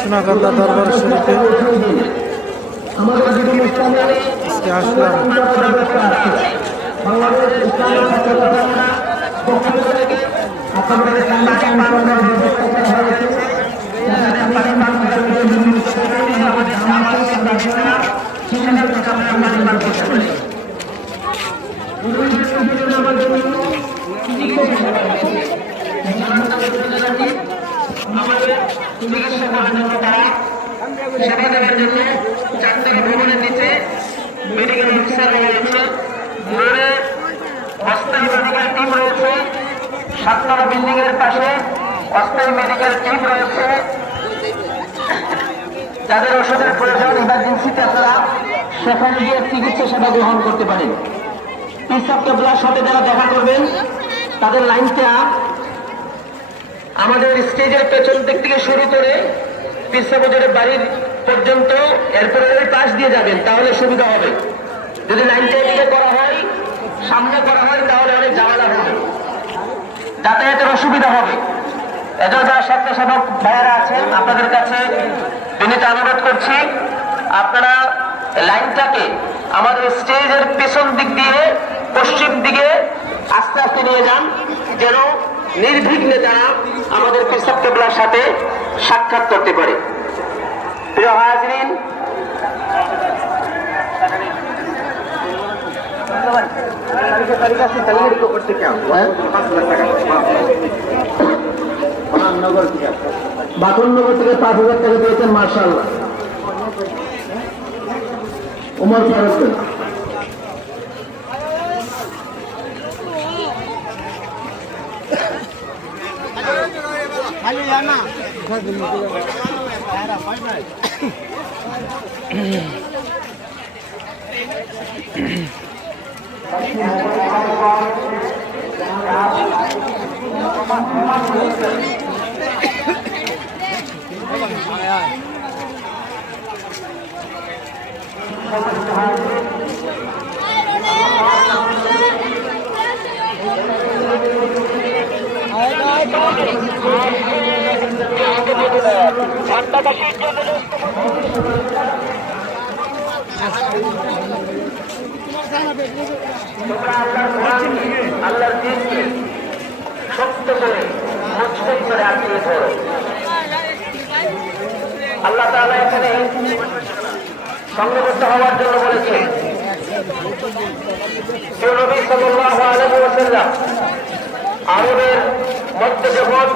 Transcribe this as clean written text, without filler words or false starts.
সোনাগান্দা দরবার শরীফে আজকে আসলাম। সেবাদানের জন্য চারতলা ভবনের নিচে মেডিকেল অফিসার রয়েছে, অস্থায়ী মেডিকেল টিম রয়েছে, 7তলা বিল্ডিং এর পাশে অস্থায়ী মেডিকেল টিম রয়েছে। যাদের ওষুধের প্রয়োজন ইমার্জেন্সিতে আপনারা সেখানে গিয়ে চিকিৎসা সেবা গ্রহণ করতে পারেন। পিসাব কেবলার সাথে যারা দেখা করবেন তাদের লাইনটা আমাদের স্টেজের পেছন দিক থেকে শুরু করে পিসাবুজের বাড়ির পর্যন্ত, এরপরে ওই পাশ দিয়ে যাবেন, তাহলে সুবিধা হবে। যদি লাইনটা এদিকে করা হয়, সামনে করা হয়, তাহলে অনেক ঝামেলা হবে, যাতায়াতের অসুবিধা হবে। এজন্য যারা স্বেচ্ছাসেবক ভাইয়েরা আছেন আপনাদের কাছে বিনীত অনুরোধ করছি, আপনারা লাইনটাকে আমাদের স্টেজের পেছন দিক দিয়ে পশ্চিম দিকে আস্তে আস্তে নিয়ে যান, যেন নির্বিঘ্নে তারা আমাদের পিসাব কেবলার সাথে সাক্ষাৎ করতে পারে। প্রিয় হাজরিন, বাথনগর থেকে 5,000 টাকা দিয়েছেন, মাশাআল্লাহ। ওমর ফারুক আল্লাহর দিনকে শক্ত করে মজবুত করে আঁকড়ে ধরো। আল্লাহ তাআলা এখানে সংঘবদ্ধ হওয়ার জন্য বলেছে। নবী সাল্লাল্লাহু আলাইহি ওয়াসাল্লাম আরবের মধ্যে যখন